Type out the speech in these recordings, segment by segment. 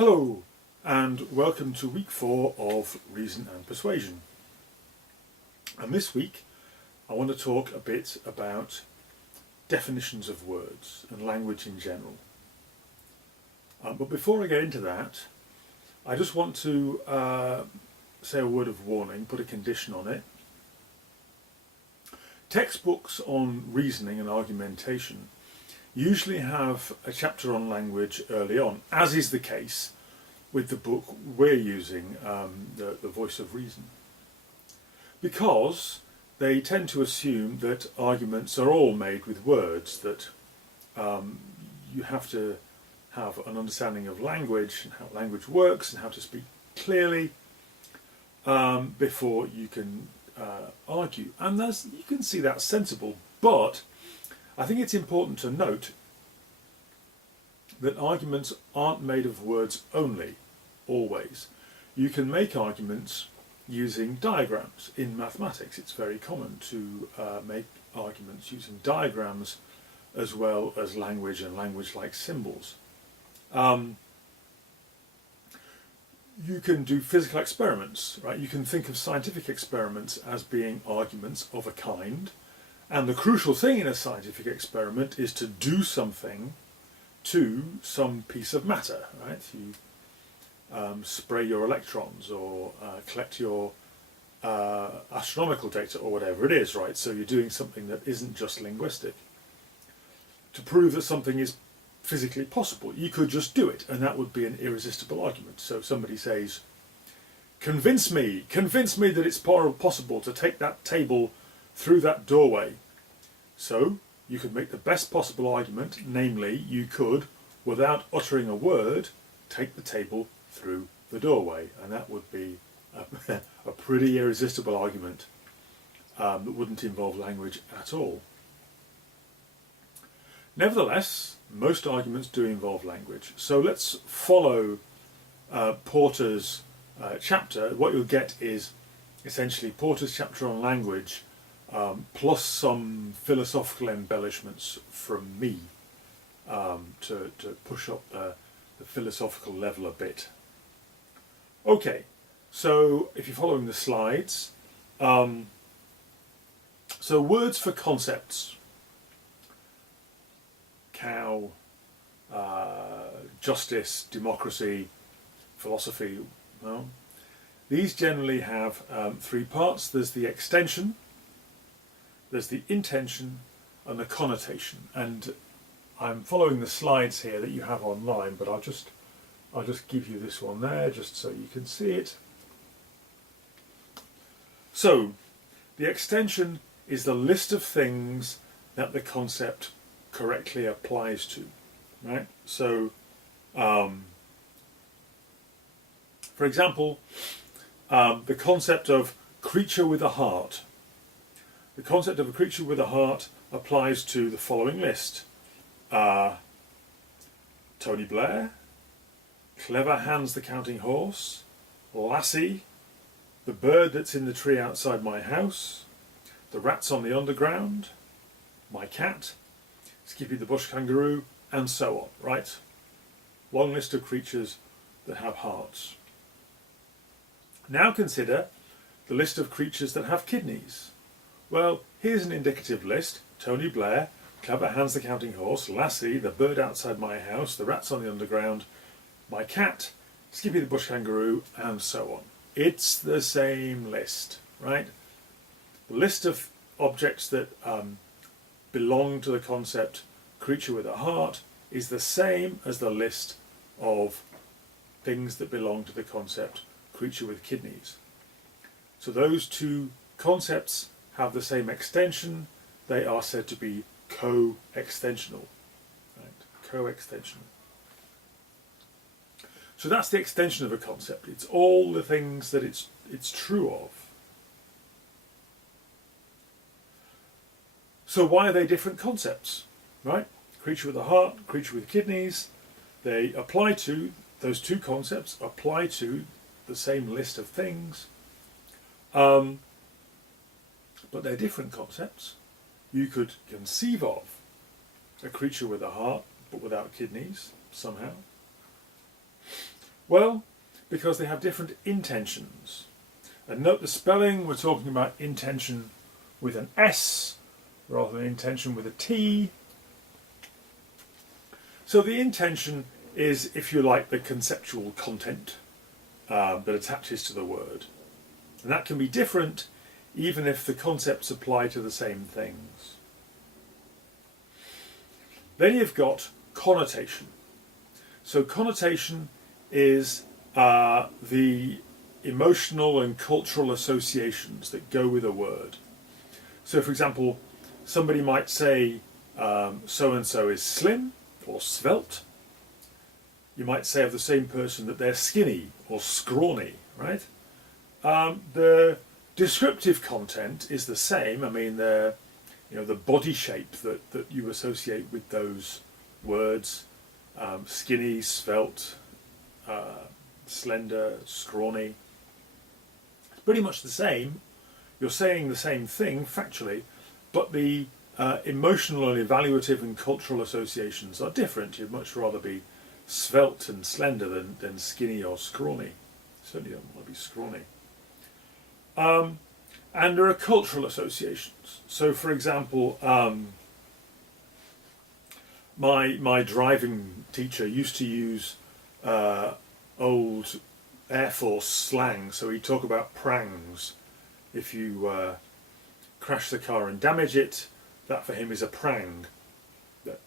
Hello and welcome to week 4 of Reason and Persuasion. And this week I want to talk a bit about definitions of words and language in general. But before I get into that, I just want to say a word of warning, put a condition on it. Textbooks on reasoning and argumentation usually have a chapter on language early on, as is the case with the book we're using, the Voice of Reason, because they tend to assume that arguments are all made with words, that you have to have an understanding of language and how language works and how to speak clearly before you can argue. And you can see that's sensible, but I think it's important to note that arguments aren't made of words only, always. You can make arguments using diagrams. In mathematics, it's very common to make arguments using diagrams as well as language and language-like symbols. You can do physical experiments, right? You can think of scientific experiments as being arguments of a kind, and the crucial thing in a scientific experiment is to do something to some piece of matter, right? You spray your electrons or collect your astronomical data or whatever it is, right? So you're doing something that isn't just linguistic. To prove that something is physically possible, you could just do it, and that would be an irresistible argument. So somebody says, convince me that it's possible to take that table through that doorway. So you could make the best possible argument, namely you could, without uttering a word, take the table through the doorway, and that would be a pretty irresistible argument that wouldn't involve language at all. Nevertheless, most arguments do involve language. So let's follow Porter's chapter. What you'll get is essentially Porter's chapter on language plus some philosophical embellishments from me to push up the philosophical level a bit. Okay, so if you're following the slides, so words for concepts: cow, justice, democracy, philosophy. Well, these generally have 3 parts. There's the extension, there's the intention, and the connotation. And I'm following the slides here that you have online, but I'll just give you this one there just so you can see it. So the extension is the list of things that the concept correctly applies to, right? So for example, the concept of creature with a heart. The concept of a creature with a heart applies to the following list: Tony Blair, Clever Hans the Counting Horse, Lassie, the bird that's in the tree outside my house, the rats on the underground, my cat, Skippy the bush kangaroo, and so on, right? Long list of creatures that have hearts. Now consider the list of creatures that have kidneys. Well, here's an indicative list: Tony Blair, Clever Hans the Counting Horse, Lassie, the bird outside my house, the rats on the underground, my cat, Skippy the bush kangaroo, and so on. It's the same list, right? The list of objects that belong to the concept creature with a heart is the same as the list of things that belong to the concept creature with kidneys. So those 2 concepts have the same extension. They are said to be co-extensional, right? Co-extensional. So that's the extension of a concept. It's all the things that it's true of. So why are they different concepts, right? Creature with a heart, creature with kidneys. They apply to, those 2 concepts apply to the same list of things, but they're different concepts. You could conceive of a creature with a heart but without kidneys somehow. Well, because they have different intentions. And note the spelling, we're talking about intention with an S rather than intention with a T. So the intention is, if you like, the conceptual content that attaches to the word. And that can be different even if the concepts apply to the same things. Then you've got connotation. So connotation is the emotional and cultural associations that go with a word. So for example, somebody might say so-and-so is slim or svelte. You might say of the same person that they're skinny or scrawny, right? The descriptive content is the same. I mean, the body shape that you associate with those words, skinny, svelte, slender, scrawny. It's pretty much the same. You're saying the same thing factually, but the emotional and evaluative and cultural associations are different. You'd much rather be svelte and slender than skinny or scrawny. Certainly don't want to be scrawny. And there are cultural associations. So, for example, my driving teacher used to use old Air Force slang. So he'd talk about prangs. If you crash the car and damage it, that for him is a prang. That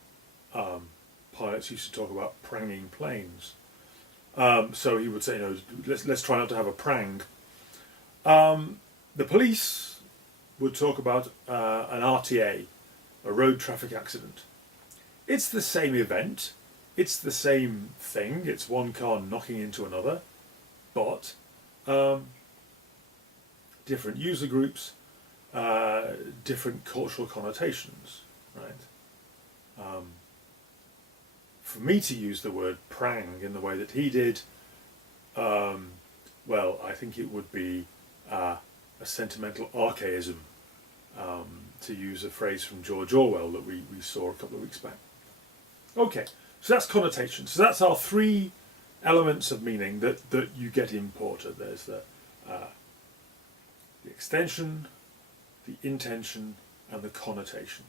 pilots used to talk about pranging planes. So he would say, let's try not to have a prang. The police would talk about an RTA, a road traffic accident. It's the same event, it's the same thing, it's one car knocking into another, but different user groups, different cultural connotations, right? For me to use the word prang in the way that he did, well, I think it would be a sentimental archaism, to use a phrase from George Orwell that we saw a couple of weeks back. Okay, so that's connotation. So that's our three elements of meaning that you get imported. There's the extension, the intention, and the connotation.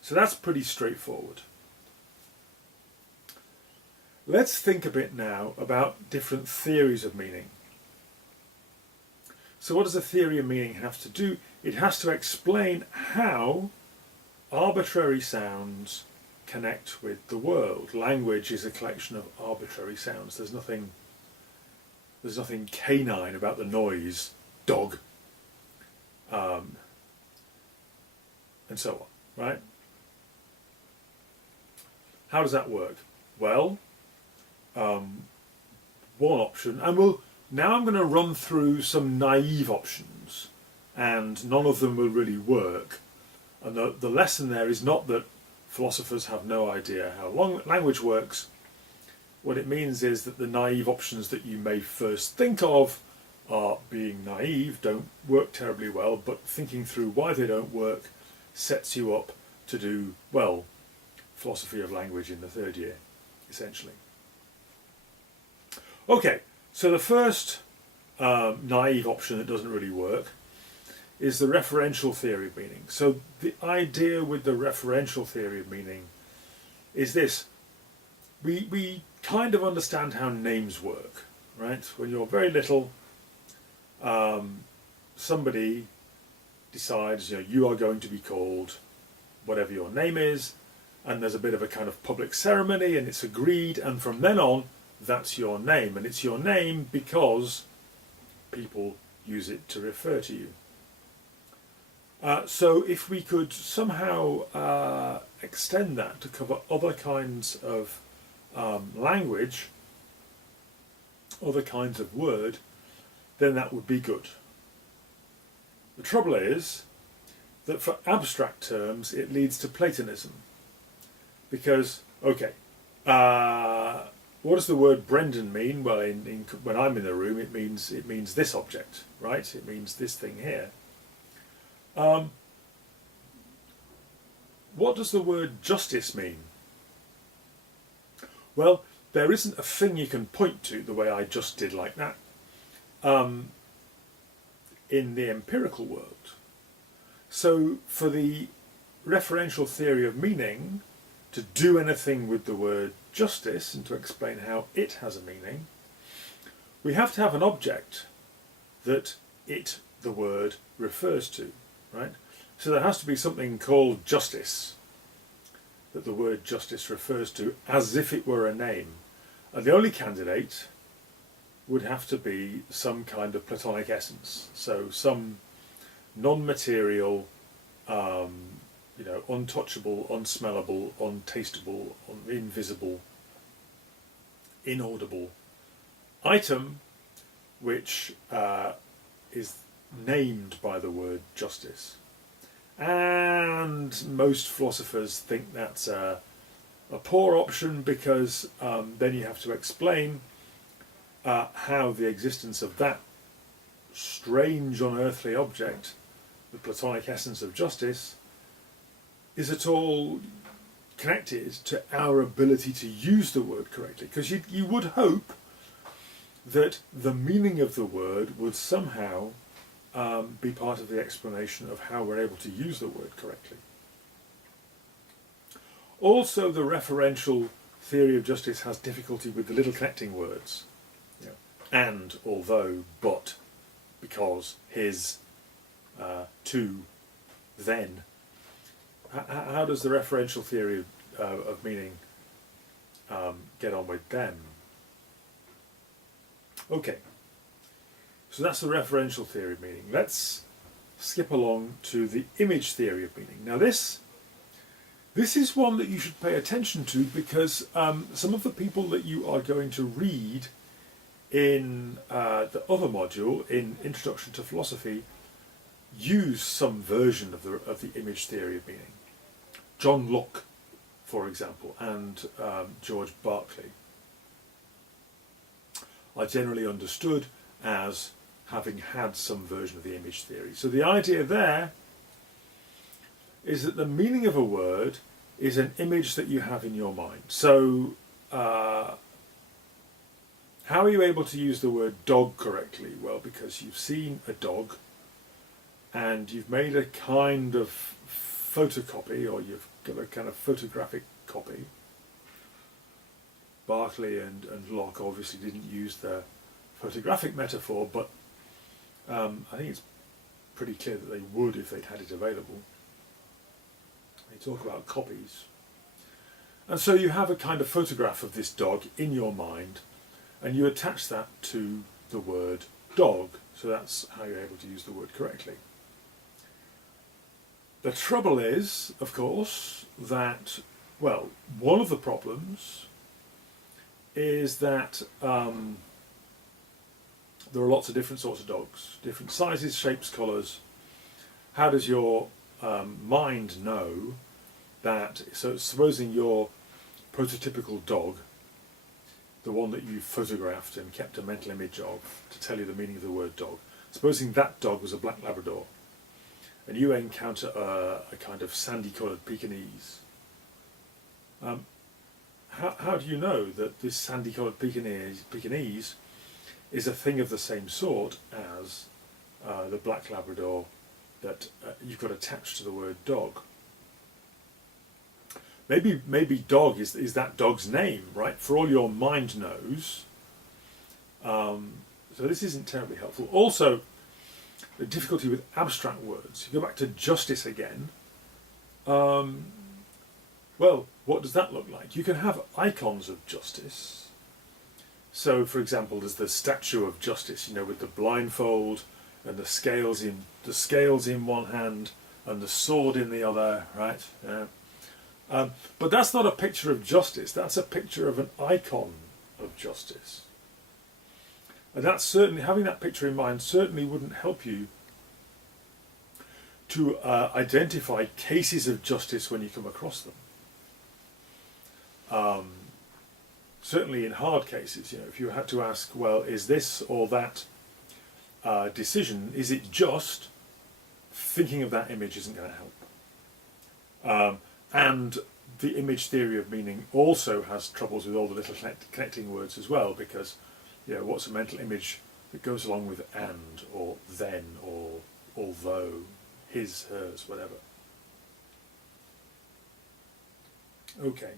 So that's pretty straightforward. Let's think a bit now about different theories of meaning. So what does a theory of meaning have to do? It has to explain how arbitrary sounds connect with the world. Language is a collection of arbitrary sounds. There's nothing canine about the noise, dog, and so on, right? How does that work? Well, one option, and now I'm going to run through some naive options, and none of them will really work. And the lesson there is not that philosophers have no idea how language works. What it means is that the naive options that you may first think of are being naive, don't work terribly well, but thinking through why they don't work sets you up to do, well, philosophy of language in the third year, essentially. Okay, so the first naive option that doesn't really work is the referential theory of meaning. So the idea with the referential theory of meaning is this. We kind of understand how names work, right? When you're very little, somebody decides, you are going to be called whatever your name is, and there's a bit of a kind of public ceremony, and it's agreed, and from then on, that's your name. And it's your name because people use it to refer to you. So if we could somehow extend that to cover other kinds of language, other kinds of word, then that would be good. The trouble is that for abstract terms it leads to Platonism. Because, okay, what does the word Brendan mean? Well, when I'm in the room, it means this object, right? It means this thing here. What does the word justice mean? Well, there isn't a thing you can point to the way I just did like that in the empirical world. So for the referential theory of meaning to do anything with the word justice and to explain how it has a meaning, we have to have an object that it, the word, refers to, right? So there has to be something called justice that the word justice refers to as if it were a name. And the only candidate would have to be some kind of Platonic essence. So some non-material, untouchable, unsmellable, untastable, invisible, inaudible item which is named by the word justice. And most philosophers think that's a poor option because then you have to explain how the existence of that strange unearthly object, the Platonic essence of justice, is at all connected to our ability to use the word correctly. Because you would hope that the meaning of the word would somehow be part of the explanation of how we're able to use the word correctly. Also, the referential theory of justice has difficulty with the little connecting words. And, although, but, because, his, to, then. How does the referential theory of meaning get on with them? Okay, so that's the referential theory of meaning. Let's skip along to the image theory of meaning. Now this is one that you should pay attention to because some of the people that you are going to read in the other module, in Introduction to Philosophy, use some version of the image theory of meaning. John Locke, for example, and George Berkeley are generally understood as having had some version of the image theory. So the idea there is that the meaning of a word is an image that you have in your mind. So how are you able to use the word dog correctly? Well, because you've seen a dog and you've made a kind of photocopy, or you've got a kind of photographic copy. Berkeley and Locke obviously didn't use the photographic metaphor, but I think it's pretty clear that they would if they'd had it available. They talk about copies. And so you have a kind of photograph of this dog in your mind, and you attach that to the word dog, so that's how you're able to use the word correctly. The trouble is, of course, that, well, one of the problems is that there are lots of different sorts of dogs, different sizes, shapes, colours. How does your mind know that? So supposing your prototypical dog, the one that you photographed and kept a mental image of to tell you the meaning of the word dog, supposing that dog was a black Labrador, and you encounter a kind of sandy-coloured Pekingese, how do you know that this sandy-coloured Pekingese is a thing of the same sort as the black Labrador that you've got attached to the word dog? Maybe dog is that dog's name, right? For all your mind knows. So this isn't terribly helpful. Also, the difficulty with abstract words. You go back to justice again. Well, what does that look like? You can have icons of justice. So, for example, there's the statue of justice, with the blindfold and the scales in one hand and the sword in the other, right? But that's not a picture of justice. That's a picture of an icon of justice. And that's certainly, having that picture in mind certainly wouldn't help you to identify cases of justice when you come across them. Certainly in hard cases, if you had to ask, well, is this or that decision, is it just? Thinking of that image isn't going to help. And the image theory of meaning also has troubles with all the little connecting words as well, because what's a mental image that goes along with and or then or although, his, hers, whatever. Okay.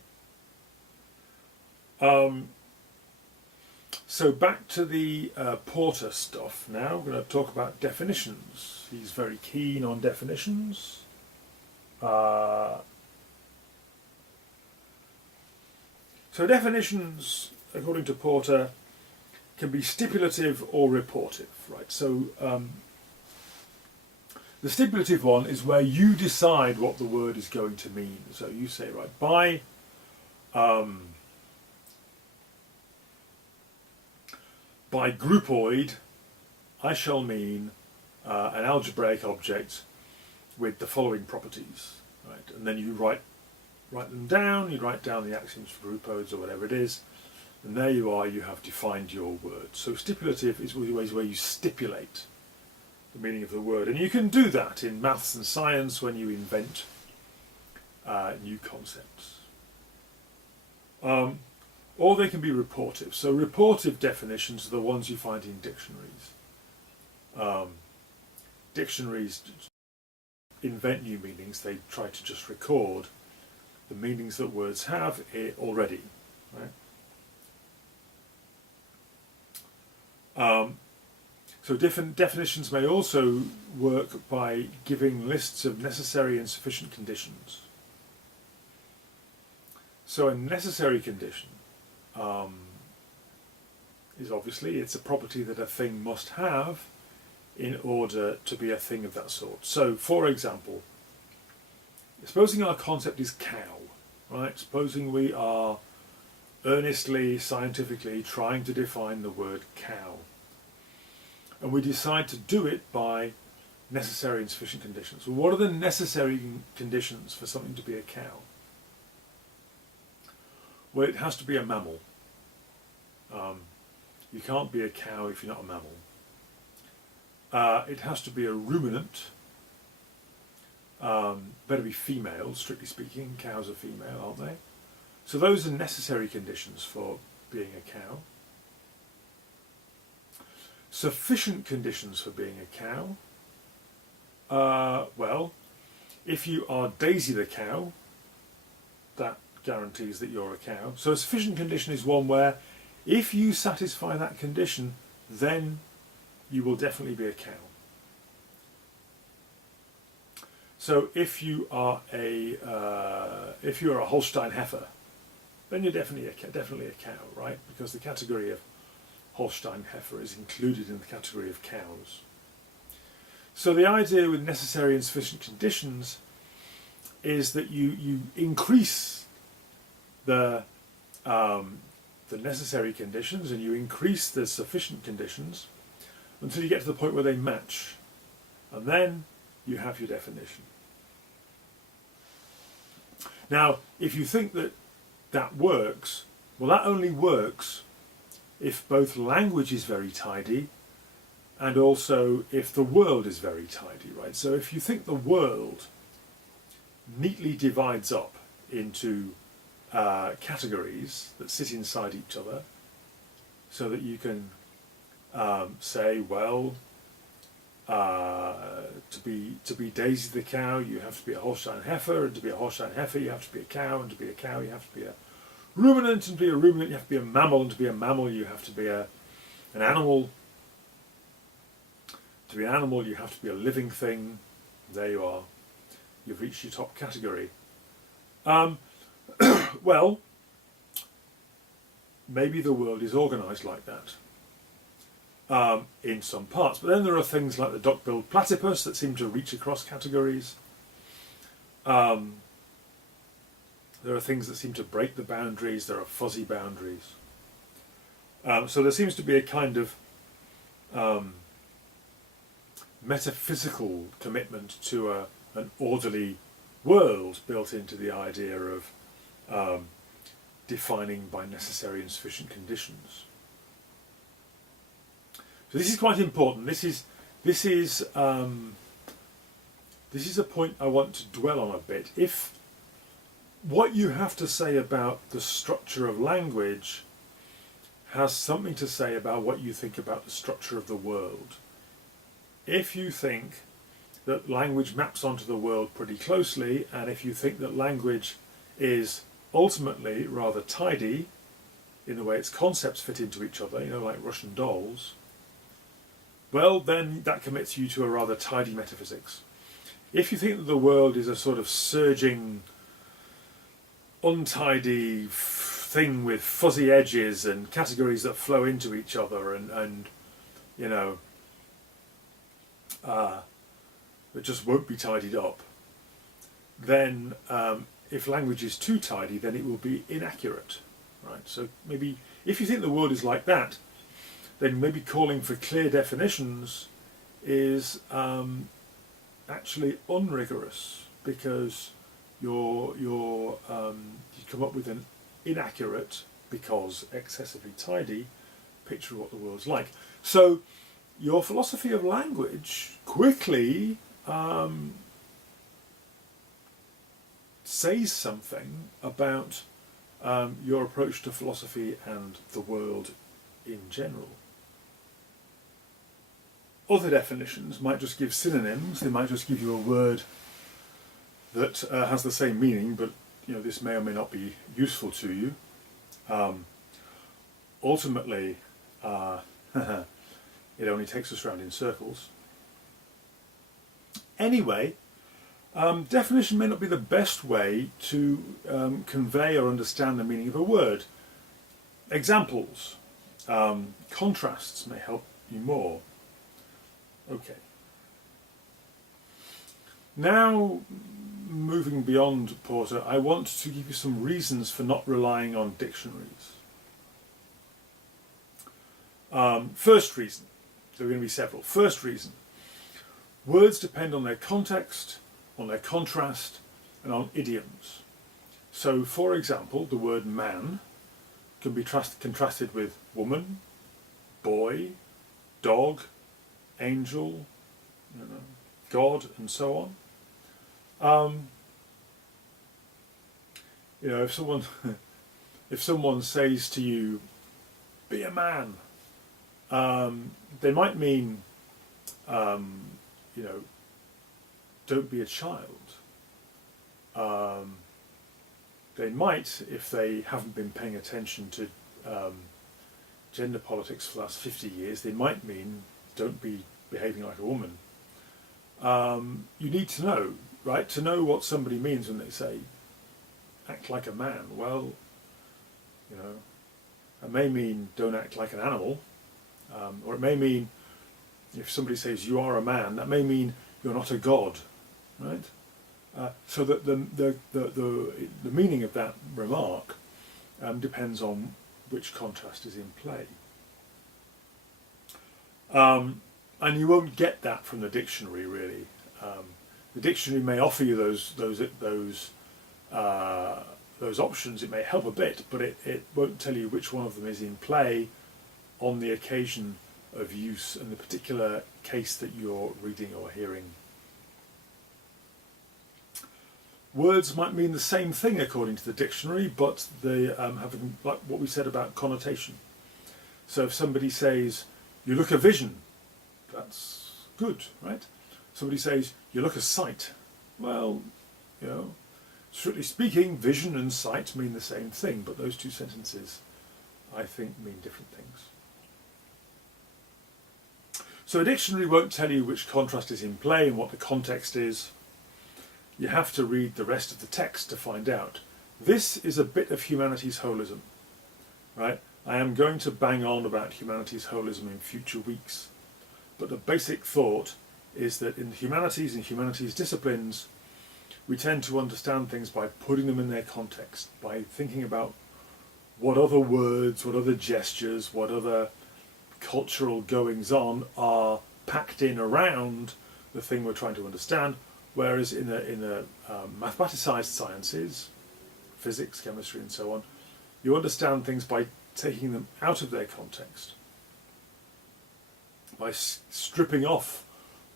So back to the Porter stuff now. We're going to talk about definitions. He's very keen on definitions. So definitions, according to Porter, can be stipulative or reportive, right? So the stipulative one is where you decide what the word is going to mean. So you say, right, by groupoid, I shall mean an algebraic object with the following properties, right? And then you write them down. You write down the axioms for groupoids or whatever it is, and there you are. You have defined your word. So stipulative is always where you stipulate the meaning of the word, and you can do that in maths and science when you invent new concepts. Or they can be reportive. So reportive definitions are the ones you find in dictionaries. Dictionaries invent new meanings. They try to just record the meanings that words have already. Right? So different definitions may also work by giving lists of necessary and sufficient conditions. So a necessary condition is obviously it's a property that a thing must have in order to be a thing of that sort. So, for example, supposing our concept is cow, right? Supposing we are earnestly, scientifically trying to define the word cow, and we decide to do it by necessary and sufficient conditions. Well, what are the necessary conditions for something to be a cow? Well, it has to be a mammal. You can't be a cow if you're not a mammal. It has to be a ruminant. Better be female, strictly speaking. Cows are female, aren't they? So those are necessary conditions for being a cow. Sufficient conditions for being a cow. Well, if you are Daisy the cow, that guarantees that you're a cow. So a sufficient condition is one where if you satisfy that condition, then you will definitely be a cow. So if you are a Holstein heifer, then you're definitely a cow, right? Because the category of Holstein heifer is included in the category of cows. So the idea with necessary and sufficient conditions is that you increase the necessary conditions and you increase the sufficient conditions until you get to the point where they match, and then you have your definition. Now, if you think that that works, well, that only works if both language is very tidy and also if the world is very tidy, right? So if you think the world neatly divides up into categories that sit inside each other, so that you can say, well, to be Daisy the cow, you have to be a Holstein heifer, and to be a Holstein heifer, you have to be a cow, and to be a cow, you have to be a ruminant, and to be a ruminant, you have to be a mammal, and to be a mammal, you have to be an animal. To be an animal, you have to be a living thing. There you are. You've reached your top category. Well, maybe the world is organised like that in some parts. But then there are things like the duck-billed platypus that seem to reach across categories. There are things that seem to break the boundaries. There are fuzzy boundaries. So there seems to be a kind of metaphysical commitment to an orderly world built into the idea of defining by necessary and sufficient conditions. So this is quite important. This is a point I want to dwell on a bit. If what you have to say about the structure of language has something to say about what you think about the structure of the world. If you think that language maps onto the world pretty closely, and if you think that language is ultimately rather tidy in the way its concepts fit into each other, you know, like Russian dolls, well, then that commits you to a rather tidy metaphysics. If you think that the world is a sort of surging, untidy thing with fuzzy edges and categories that flow into each other and you know, that just won't be tidied up, then if language is too tidy, then it will be inaccurate, right? So maybe if you think the world is like that, then maybe calling for clear definitions is actually unrigorous, because you come up with an inaccurate, because excessively tidy, picture of what the world's like. So your philosophy of language quickly says something about your approach to philosophy and the world in general. Other definitions might just give synonyms. They might just give you a word that has the same meaning, but you know, this may or may not be useful to you. Ultimately, it only takes us round in circles. Anyway, definition may not be the best way to convey or understand the meaning of a word. Examples, contrasts may help you more. Okay. Now, moving beyond Porter, I want to give you some reasons for not relying on dictionaries. First reason, there are going to be several. First reason, words depend on their context, on their contrast, and on idioms. So, for example, the word man can be contrasted with woman, boy, dog, angel, you know, God, and so on. You know, if someone says to you, "Be a man," they might mean, you know, don't be a child. They might, if they haven't been paying attention to gender politics for the last 50 years, they might mean don't be behaving like a woman. You need to know, right? To know what somebody means when they say act like a man. Well, you know, it may mean don't act like an animal, or it may mean, if somebody says you are a man, that may mean you're not a god, right? So that the meaning of that remark depends on which contrast is in play. And you won't get that from the dictionary, really. The dictionary may offer you those options. It may help a bit, but it won't tell you which one of them is in play on the occasion of use and the particular case that you're reading or hearing. Words might mean the same thing according to the dictionary, but they have, like what we said about connotation. So if somebody says, "You look a vision," that's good, right? Somebody says, "You look a sight." Well, you know, strictly speaking, vision and sight mean the same thing, but those two sentences, I think, mean different things. So a dictionary won't tell you which contrast is in play and what the context is. You have to read the rest of the text to find out. This is a bit of humanities holism, right? I am going to bang on about humanities holism in future weeks, but the basic thought is that in the humanities and humanities disciplines, we tend to understand things by putting them in their context, by thinking about what other words, what other gestures, what other cultural goings on are packed in around the thing we're trying to understand. Whereas in the mathematicized sciences, physics, chemistry, and so on, you understand things by taking them out of their context, by stripping off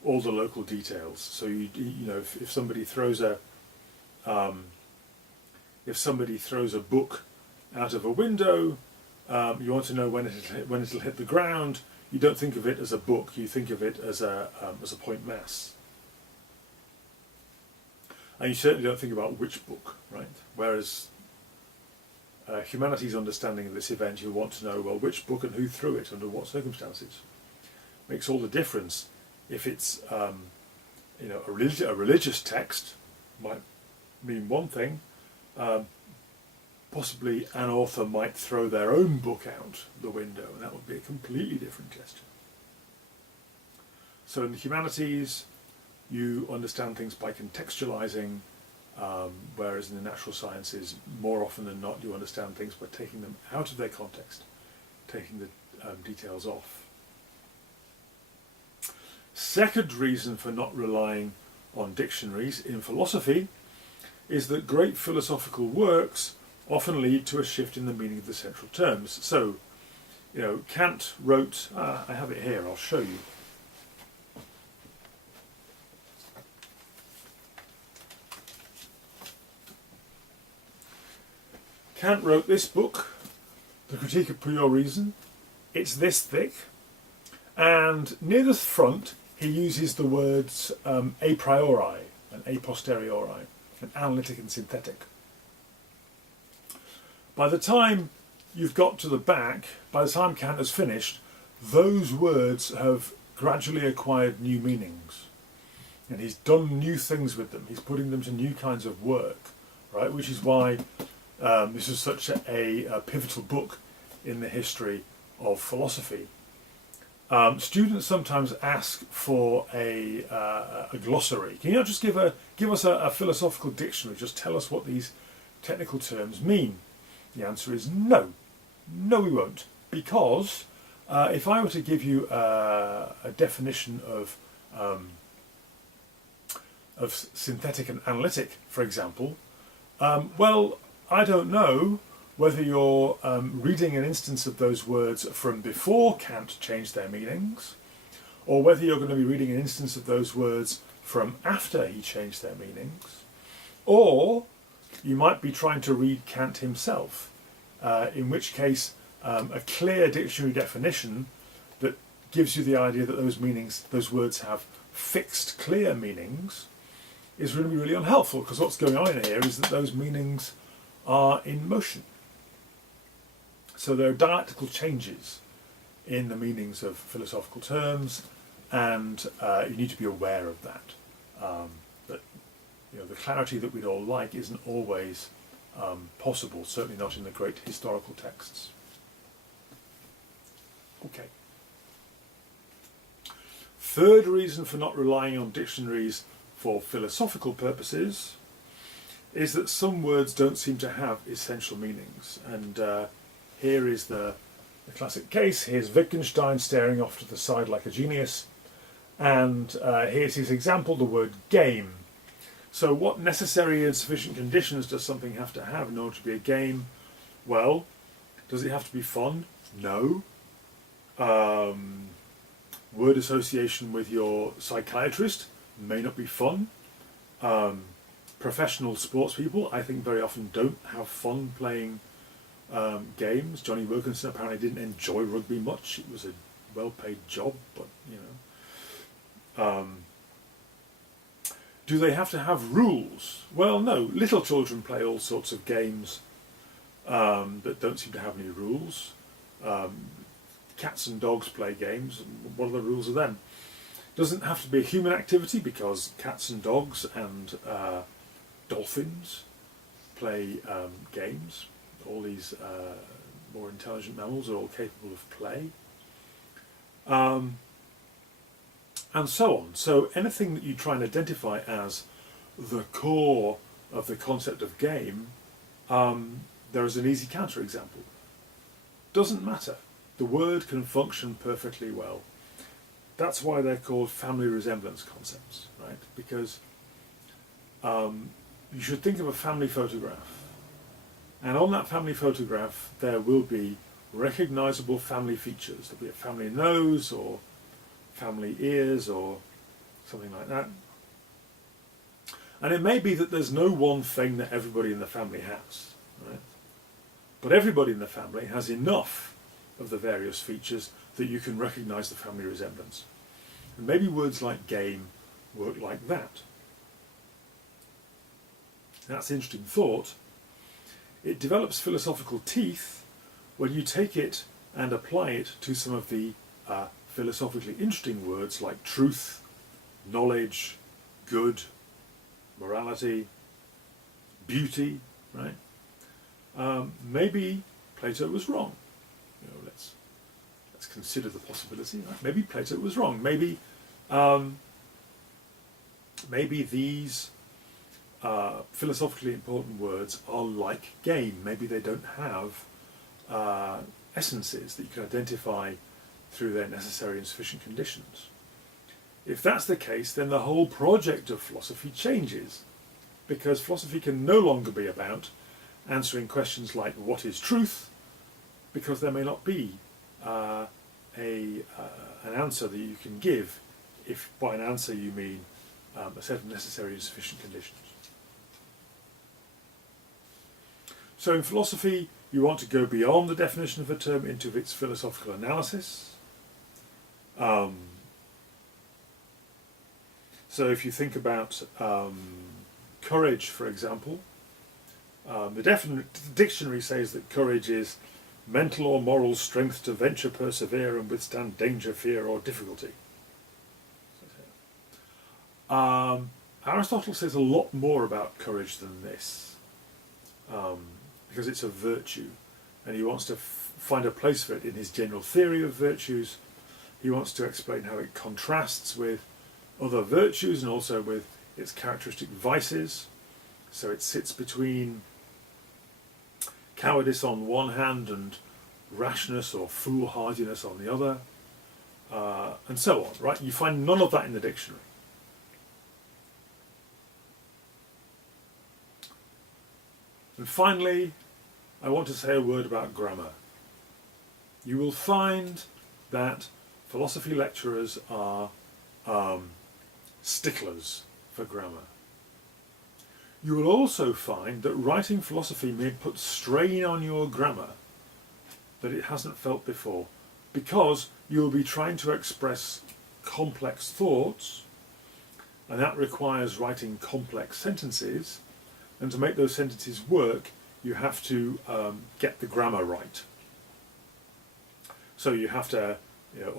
all the local details. So you know, if somebody throws a if somebody throws a book out of a window, you want to know when it'll hit the ground. You don't think of it as a book, you think of it as a point mass. And you certainly don't think about which book, right? Whereas humanity's understanding of this event, you want to know, well, which book and who threw it, under what circumstances. Makes all the difference if it's a religious text, might mean one thing. Possibly an author might throw their own book out the window, and that would be a completely different gesture. So in the humanities, you understand things by contextualizing, whereas in the natural sciences, more often than not, you understand things by taking them out of their context, taking the details off. Second reason for not relying on dictionaries in philosophy is that great philosophical works often lead to a shift in the meaning of the central terms. So, Kant wrote, I have it here, I'll show you. Kant wrote this book, The Critique of Pure Reason. It's this thick, and near the front he uses the words a priori and a posteriori, and analytic and synthetic. By the time you've got to the back, by the time Kant has finished, those words have gradually acquired new meanings. And he's done new things with them. He's putting them to new kinds of work, right? Which is why this is such a pivotal book in the history of philosophy. Students sometimes ask for a glossary. Can you not just give us a philosophical dictionary? Just tell us what these technical terms mean. The answer is no. No, we won't. Because if I were to give you a definition of synthetic and analytic, for example, well, I don't know whether you're reading an instance of those words from before Kant changed their meanings, or whether you're going to be reading an instance of those words from after he changed their meanings, or you might be trying to read Kant himself, in which case a clear dictionary definition that gives you the idea that those words have fixed, clear meanings, is going to be really unhelpful, because what's going on in here is that those meanings are in motion. So there are dialectical changes in the meanings of philosophical terms, and you need to be aware of that. That the clarity that we'd all like isn't always possible, certainly not in the great historical texts. Okay. Third reason for not relying on dictionaries for philosophical purposes is that some words don't seem to have essential meanings. And here is the classic case. Here's Wittgenstein staring off to the side like a genius. And here's his example, the word game. So what necessary and sufficient conditions does something have to have in order to be a game? Well, does it have to be fun? No. Word association with your psychiatrist may not be fun. Professional sports people, I think, very often don't have fun playing games. Johnny Wilkinson apparently didn't enjoy rugby much. It was a well-paid job, but do they have to have rules? Well, no. Little children play all sorts of games that don't seem to have any rules. Cats and dogs play games. What are the rules of them? Doesn't have to be a human activity, because cats and dogs and dolphins play games. All these more intelligent mammals are all capable of play. And so on. So anything that you try and identify as the core of the concept of game, there is an easy counterexample. Doesn't matter. The word can function perfectly well. That's why they're called family resemblance concepts, right? Because you should think of a family photograph. And on that family photograph, there will be recognizable family features. There'll be a family nose, or family ears, or something like that. And it may be that there's no one thing that everybody in the family has, right? But everybody in the family has enough of the various features that you can recognise the family resemblance. And maybe words like game work like that. That's an interesting thought. It develops philosophical teeth when you take it and apply it to some of the philosophically interesting words like truth, knowledge, good, morality, beauty, right? Maybe Plato was wrong. You know, let's consider the possibility. Right? Maybe Plato was wrong. Maybe these philosophically important words are like game. Maybe they don't have essences that you can identify through their necessary and sufficient conditions. If that's the case, then the whole project of philosophy changes, because philosophy can no longer be about answering questions like what is truth, because there may not be an answer that you can give if by an answer you mean a set of necessary and sufficient conditions. So in philosophy, you want to go beyond the definition of a term into its philosophical analysis. So if you think about courage, for example, the dictionary says that courage is mental or moral strength to venture, persevere, and withstand danger, fear, or difficulty. Aristotle says a lot more about courage than this, because it's a virtue, and he wants to find a place for it in his general theory of virtues. He wants to explain how it contrasts with other virtues and also with its characteristic vices. So it sits between cowardice on one hand and rashness or foolhardiness on the other, and so on, right? You find none of that in the dictionary. And finally, I want to say a word about grammar. You will find that philosophy lecturers are sticklers for grammar. You will also find that writing philosophy may put strain on your grammar that it hasn't felt before, because you will be trying to express complex thoughts, and that requires writing complex sentences, and to make those sentences work, you have to get the grammar right. So you have to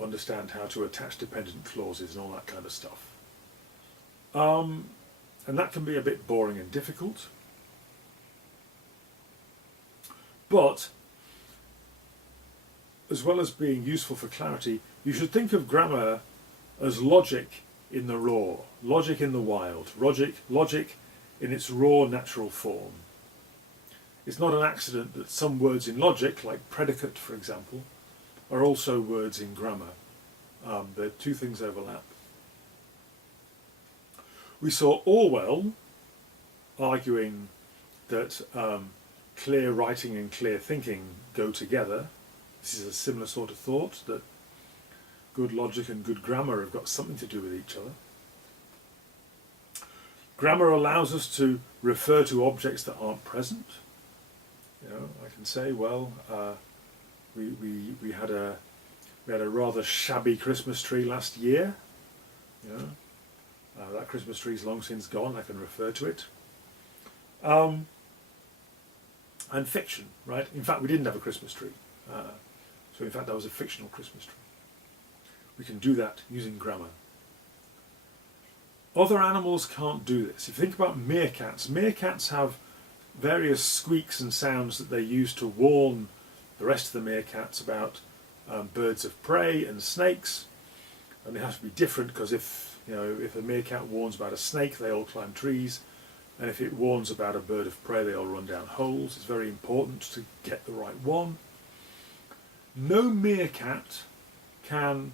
understand how to attach dependent clauses and all that kind of stuff. And that can be a bit boring and difficult. But, as well as being useful for clarity, you should think of grammar as logic in the raw, logic in the wild, logic in its raw natural form. It's not an accident that some words in logic, like predicate for example, are also words in grammar. The two things overlap. We saw Orwell arguing that clear writing and clear thinking go together. This is a similar sort of thought, that good logic and good grammar have got something to do with each other. Grammar allows us to refer to objects that aren't present. I can say, well, we had a rather shabby Christmas tree last year. That Christmas tree is long since gone. I can refer to it. And fiction, right? In fact, we didn't have a Christmas tree. So in fact, that was a fictional Christmas tree. We can do that using grammar. Other animals can't do this. If you think about meerkats have various squeaks and sounds that they use to warn the rest of the meerkats about birds of prey and snakes. And they have to be different, because if a meerkat warns about a snake, they all climb trees, and if it warns about a bird of prey, they all run down holes. It's very important to get the right one. No meerkat can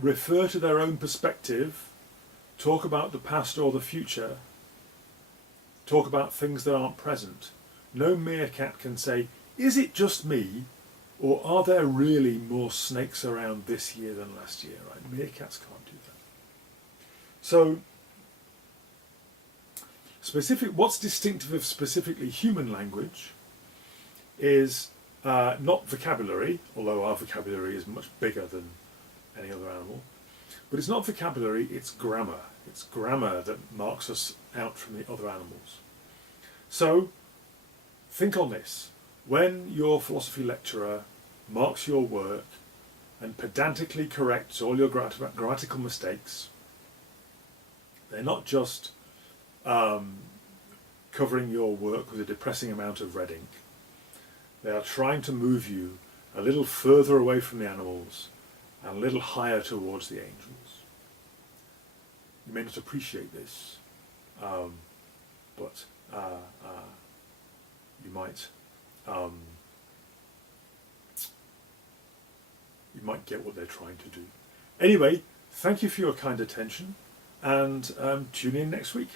refer to their own perspective, talk about the past or the future, talk about things that aren't present. No meerkat can say, is it just me, or are there really more snakes around this year than last year? Right? Meerkats can't do that. So What's distinctive of specifically human language is not vocabulary, although our vocabulary is much bigger than any other animal, but it's not vocabulary, it's grammar. It's grammar that marks us out from the other animals. So, think on this. When your philosophy lecturer marks your work and pedantically corrects all your grammatical mistakes, they're not just covering your work with a depressing amount of red ink. They are trying to move you a little further away from the animals and a little higher towards the angels. You may not appreciate this, but you might get what they're trying to do. Anyway, thank you for your kind attention, and tune in next week.